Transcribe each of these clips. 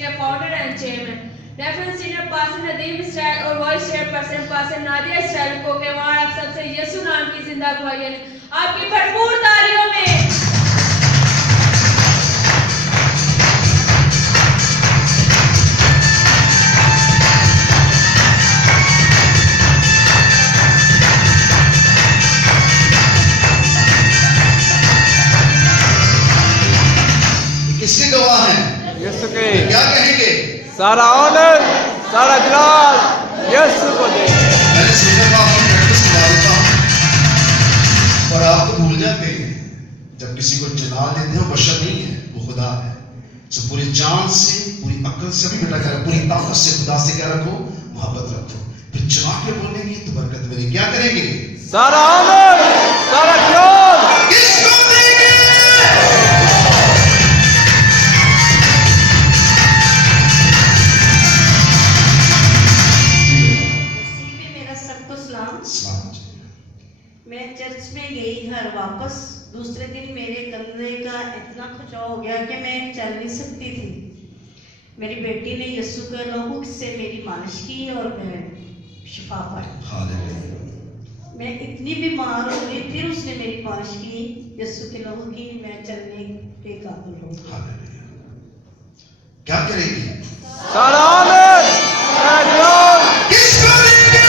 के founder and chairman reference senior पासन Nadeem style और वाइस चेयरपर्सन पासन नादिया स्टाइल को के वहाँ आप सबसे यीशु नाम की जिंदा गवाही है आपकी भरपूर तालियों में किसके गवाह हैं? यीशु के। क्या कहेंगे? सारा ऑनर, सारा जलाल यीशु को दे। मैंने सुनने का आपको प्रैक्टिस करा देता हूं और आप तो भूल जाते हैं जब किसी को जलाल देते हैं वो बशर नहीं है, वो खुदा है। तो पूरी जान से, पूरी अक्ल से भी बेटा करें, पूरी ताकत से खुदा से क्या रखो? मोहब्बत रखो। फिर चला के बोलेंगे तो बरकत मिलेगी। क्या करेंगे? सारा ऑनर, सारा जलाल किसको देंगे? मैं चर्च में गई घर वापस दूसरे दिन मेरे कंधे का इतना खिंचाव हो गया कि मैं चल नहीं सकती थी। मेरी बेटी ने यीशु का लहू से मेरी मालिश की और मैं शिफा पाई। मैं इतनी बीमार हो गई, फिर उसने मेरी मालिश की, यीशु के लहू की, मैं चलने के काबिल हो गई। क्या करेगी? सारा ऑनर, सारा जलाल किसको देंगे?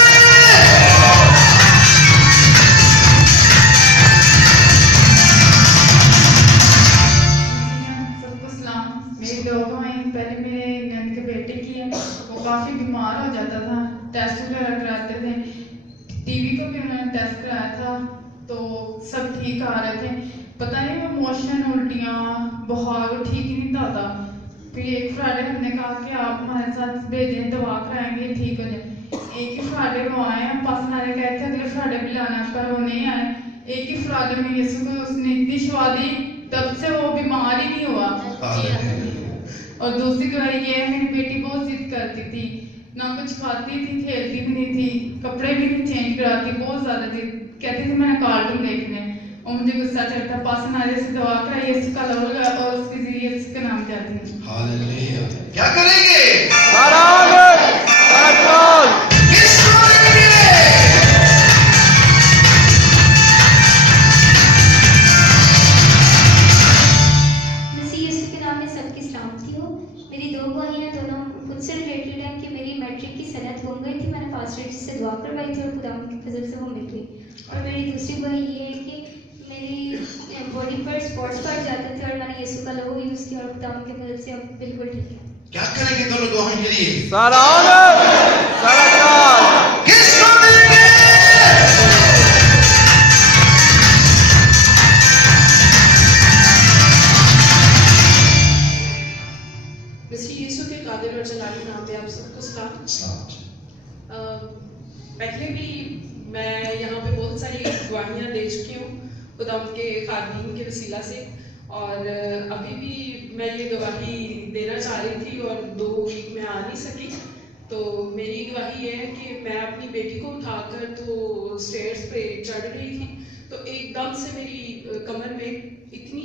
मेरी दो बहन पहले मेरे नंद के बेटे की है, वो काफ़ी बीमार हो जाता था, टेस्ट वगैरह कराते थे, टीवी को भी उन्होंने टेस्ट कराया था तो सब ठीक आ रहे थे। पता नहीं वो मोशन उल्टियाँ बुखार वो ठीक ही नहीं था। फिर एक फ्राइडे हमने कहा कि आप हमारे साथ भेजें, दवा कराएंगे ठीक हो जाए। एक ही फ्राइडे वो आए, हम पास वाले कहते थे अगले फ्राइडे भी लाना, पर वो नहीं आए। एक ही फ्राइडे में यीशु को उसने इतनी शिफा दी, तब से वो बीमार ही नहीं हुआ। और दूसरी गवाही ये है, मेरी बेटी बहुत जिद करती थी, ना कुछ खाती थी, खेलती भी नहीं थी, कपड़े भी नहीं चेंज कराती, बहुत ज्यादा जिद कहती थी मैंने कार्टून देखने। और मुझे गुस्सा चढ़ता, पास नारे से दवा कराई, इसका लगा और उसके जरिए इसका नाम जाती है। हालेलुया। क्या करेंगे? सारा ऑनर, सारा जलाल किसको देंगे? मसीह यीशु के नाम में सबकी सलामती हो। मेरी दो बहनें दोनों खुद से रिलेटेड हैं कि मेरी मैट्रिक की सनद गुम गई थी, मैंने पास्टर जी से दुआ करवाई थी और खुदा की फजल से वो मिल गई। और मेरी दूसरी बहन ये है कि मेरी बॉडी पर स्पॉट्स पड़ जाते थे और मैंने यीशु का लोगो यूज़ किया और खुदा की फजल से अब बिल्कुल ठीक है। क्या करेंगे दोनों गवाहों के लिए? सारा ऑनर, सारा जलाल किसको देंगे? मसीह यीशु के कादिर और जलाली नाम पे आप सबको सलाम। पहले भी मैं यहाँ पे बहुत सारी गवाहियाँ दे चुकी हूँ खुदा के खादीम के वसीला से, और अभी भी मैं ये गवाही देना चाह रही थी और 2 वीक में आ नहीं सकी। तो मेरी गवाही ये है कि मैं अपनी बेटी को उठाकर तो स्टेयर्स पे चढ़ रही थी, तो एकदम से मेरी कमर में इतनी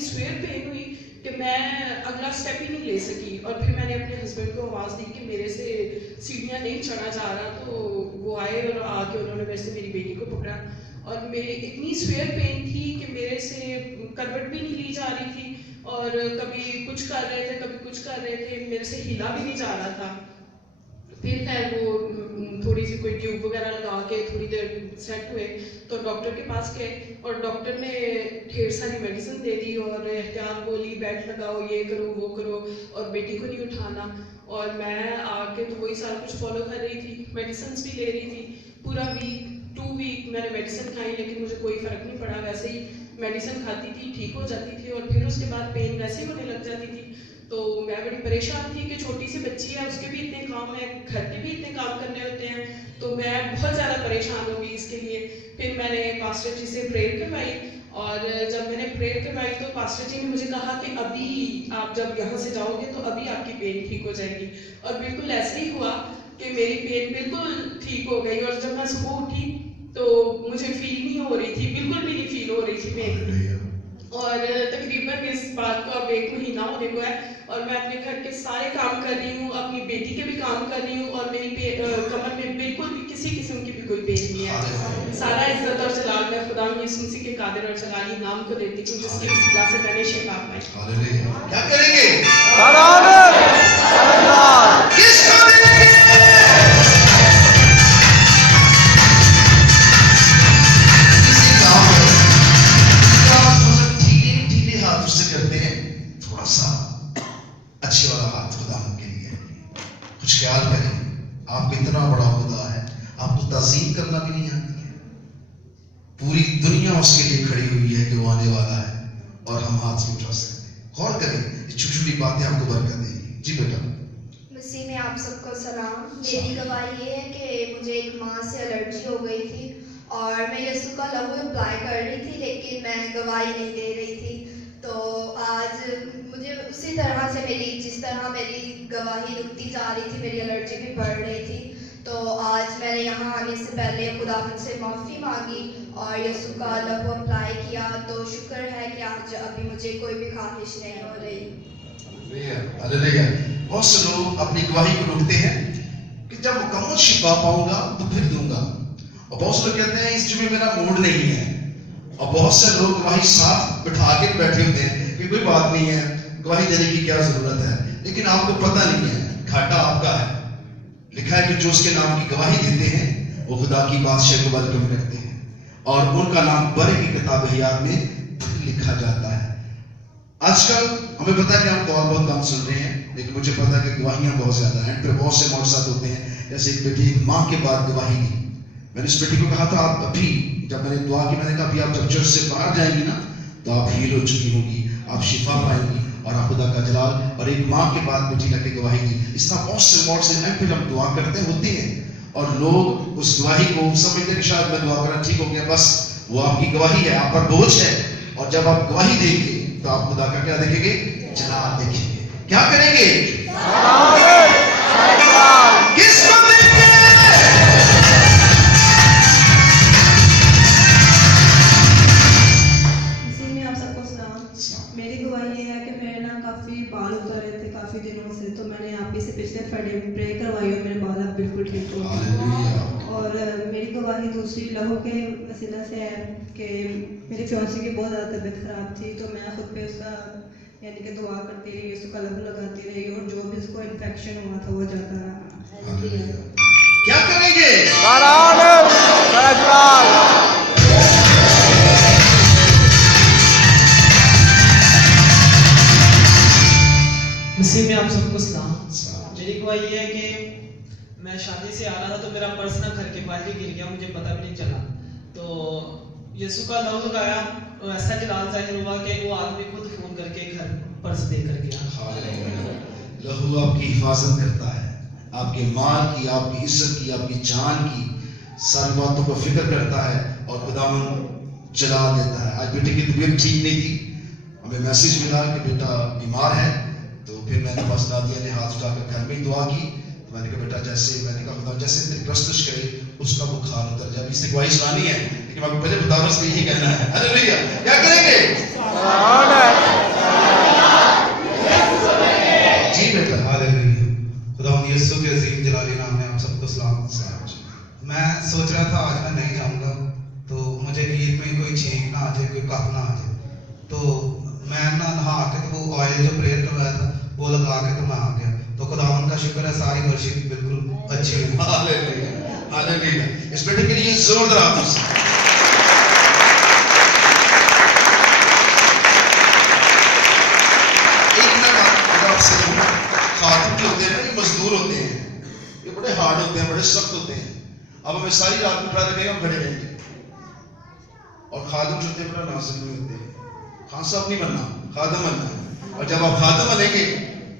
स्वेयर पेन हुई कि मैं अगला स्टेप ही नहीं ले सकी। और फिर मैंने अपने हस्बैंड को आवाज़ दी कि मेरे से सीढ़ियाँ नहीं चढ़ा जा रहा, तो वो आए और आके उन्होंने मेरे से मेरी बेटी को पकड़ा और मेरी इतनी स्वेयर पेन थी कि मेरे से करवट भी नहीं ली जा रही थी और कभी कुछ कर रहे थे, कभी कुछ कर रहे थे, मेरे से हिला भी नहीं जा रहा था। फिर खैर वो थोड़ी सी कोई ट्यूब वगैरह लगा के थोड़ी देर सेट हुए तो डॉक्टर के पास गए और डॉक्टर ने ढेर सारी मेडिसिन दे दी और एहतियात बोली, बेल्ट लगाओ, ये करो वो करो और बेटी को नहीं उठाना। और मैं आके तो वही सारा कुछ फॉलो कर रही थी, मेडिसिन भी ले रही थी। पूरा वीक 2 वीक मैंने मेडिसिन खाई लेकिन मुझे कोई फ़र्क नहीं पड़ा। वैसे ही मेडिसिन खाती थी, ठीक हो जाती थी और फिर उसके बाद पेन वैसे ही होने लग जाती थी। तो मैं बड़ी परेशान थी कि छोटी सी बच्ची है, उसके भी इतने काम है, घर के भी इतने काम करने होते हैं, तो मैं बहुत ज़्यादा परेशान हो गई इसके लिए। फिर मैंने पास्टर जी से प्रेयर करवाई और जब मैंने प्रेयर करवाई तो पास्टर जी ने मुझे कहा कि अभी आप जब यहाँ से जाओगे तो अभी आपकी पेन ठीक हो जाएगी। और बिल्कुल ऐसे ही हुआ कि मेरी पेन बिल्कुल ठीक हो गई और जब मैं सुबह उठी तो मुझे फील नहीं हो रही थी, बिल्कुल भी नहीं फील हो रही थी पेन। और तकरीबन इस बात को अब 1 महीना होने को है और मैं अपने घर के सारे काम कर रही हूँ, अपनी बेटी के भी काम कर रही हूँ और मेरी कमर में बिल्कुल भी किसी किस्म की भी कोई पेन नहीं है। सारा इज्जत और जलाल मैं खुदा यीशु मसीह के कादिर और जलाली नाम को देती हूँ जिसकी वसीला से मैंने शिफा पाई। हालेलुया। क्या करेंगे? सारा आनंद, सारा जलाल। किसको देंगे? किसी काम में आप थोड़ा ढीले हाथ उससे करते हैं, थोड़ा सा अच्छे वाला हाथ खुदा के लिए कुछ ख्याल करें। आपको इतना बड़ा खुदा है, आपको ताज़ीम करना भी नहीं आती है। पूरी दुनिया उसके लिए खड़ी हुई है कि वो आने वाला है और हम हाथ नहीं उठा सकते। गौर करें, ये छोटी छोटी बातें आपको बरकत देंगी। जी बेटा। मसीह में आप सबको सलाम। मेरी गवाही ये है कि मुझे एक माह से एलर्जी हो गई थी और मैं यीशु का लहू अप्लाई कर रही थी लेकिन मैं गवाही नहीं दे रही थी। तो आज मुझे उसी तरह से जिस तरह मेरी गवाही रुकती जा रही थी, मेरी एलर्जी भी बढ़ रही थी। तो आज मैंने यहाँ आने से पहले खुदावंद से माफ़ी मांगी और यीशु का लहू अप्लाई किया। तो शुक्र है कि आज अभी मुझे कोई भी ख्वाहिश नहीं हो रही। हालेलुया। बहुत से लोग अपनी गवाही को रोकते हैं कि जब मुकम्मल शिफा पाऊंगा तो फिर दूंगा, और बहुत से लोग कहते हैं इस जुमे मेरा मूड नहीं है, और बहुत से लोग गवाही साफ बिठा के बैठे होते हैं कि कोई बात नहीं है, गवाही देने की क्या जरूरत है। लेकिन आपको पता नहीं है, घाटा आपका है। लिखा है कि जो उसके नाम की गवाही देते हैं वो खुदा की बादशाह को बरकत रखते हैं और उनका नाम बड़े की किताब हयात में लिखा जाता है। आजकल हमें पता है कि हम बहुत कम सुन रहे हैं, लेकिन मुझे पता है कि गवाहियां बहुत ज्यादा हैं। फिर बहुत से मौजूद होते हैं, जैसे एक बेटी एक माँ के बाद गवाही दी। मैंने इस बेटी को कहा था आप अभी, जब मैंने दुआ की, मैंने कहा अभी आप जब चर्च से बाहर जाएंगी ना तो आप हील हो चुकी होगी, आप शिफा पाएंगी और आप खुदा का जलाल। और एक माँ के बाद बेटी लगे गवाही दी। इस तरह बहुत से मौत से फिर हम दुआ करते होते हैं और लोग उस गवाही को समझते कि शायद मैं दुआ करना ठीक हो गया, बस वो आपकी गवाही है, आप पर बोझ है। और जब आप गवाही देंगे तो आप खुदा का क्या देखेंगे? जलाल देखेंगे। क्या करेंगे? किसको देंगे? इसी में आप सबको सलाम। मेरी गवाही ये है कि मेरे ना काफ़ी बाल उतर रहे थे काफ़ी दिनों से, तो मैंने आप ही से पिछले फ्राइडे प्रे करवाई और मेरे बाल अब बिल्कुल ठीक हो गए। और मेरी गवाही दूसरी लहू के वसीला से है कि मेरे फियांसे की बहुत ज़्यादा तबीयत ख़राब थी, तो मैं खुद पे उसका यानी कि दुआ करती रही, उसका लहू लगाती रही और जो भी उसको इन्फेक्शन हुआ था वो जाता रहा। क्या करेंगे? सारा आनंद, सारा जलाल। मसीह में आप सबको सलाम। मेरी गवाही ये है कि मैं शादी से आ रहा था तो मेरा पर्स ना घर के बाहर ही गिर गया, मुझे पता भी नहीं चला। तो यीशु का लहू लगाया, ऐसा जलाल जाहिर हुआ कि वो आदमी खुद फोन करके घर पर्स देकर गया। लहू आपकी हिफाजत करता है, आपके माल की, आपकी इज्जत की, आपकी जान की सारी बातों को फिक्र करता है और खुदावन जला देता है। आज बेटे की तबीयत ठीक नहीं थी, हमें मैसेज मिला कि बेटा बीमार है, तो फिर मैंने बस नादिया ने हाथ उठाकर घर में ही दुआ की। तो मैंने कहा बेटा मैंने कहा खुदा जैसे तेरी प्रस्तुत करे उसका बुखार उतर जाए। इसने गवाही सुनानी है लेकिन आपको पहले बता रहा हूं यही कहना है। हालेलुया। क्या करेंगे? जी बेटा। हालेलुया। खुदा यीशु के अजीम जलाली नाम में आप सबको सलाम। मैं सोच रहा था आज मैं नहीं जाऊंगा, तो मुझे नींद में कोई छींक ना आ जाए, कोई कफ ना आ जाए, तो मैं नहा के तो वो ऑयल जो प्रेयर करवाया था वो लगा के तो मैं आ गया। तो खुदावन का शुक्र है सारी वर्शिप बिल्कुल अच्छी हुई। हालेलुया। हालेलुया। इस बेटे के लिए जोरदार तालियों से एक मिनट आपसे खातून जो होते हैं ना, ये मजदूर होते हैं, ये बड़े हार्ड होते हैं, बड़े सख्त होते हैं। अब हमें सारी रात उठा रखेंगे, हम खड़े रहेंगे। और खादम जो होते हैं बड़ा नाजुक भी होते हैं, खान साहब नहीं बनना, खादम बनना। और जब आप खादम बनेंगे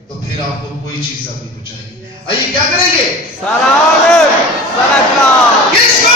तो फिर आपको कोई चीज नहीं बचाएगी। आइए क्या करेंगे? सारा आनंद, सारा जलाल। किसको